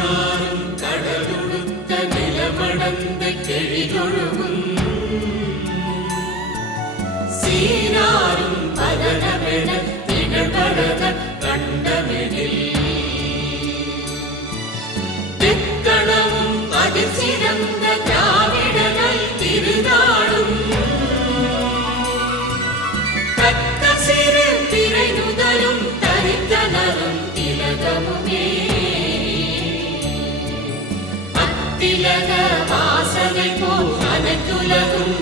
தேனாரும் கடலுடுத்த நிலமடந்த கெழிதொழுகும் சீனாரும் பதனமென திகழ்வரத கண்டமெனில் தெக்கணமும் அதில் சிறந்த திராவிடர்கள் திருநாளும் தக்க சிறு திரை நுதலும் தரித்தனரும் திலகமுமே அத்திலக வாசனை போல் அனைத்துலகும்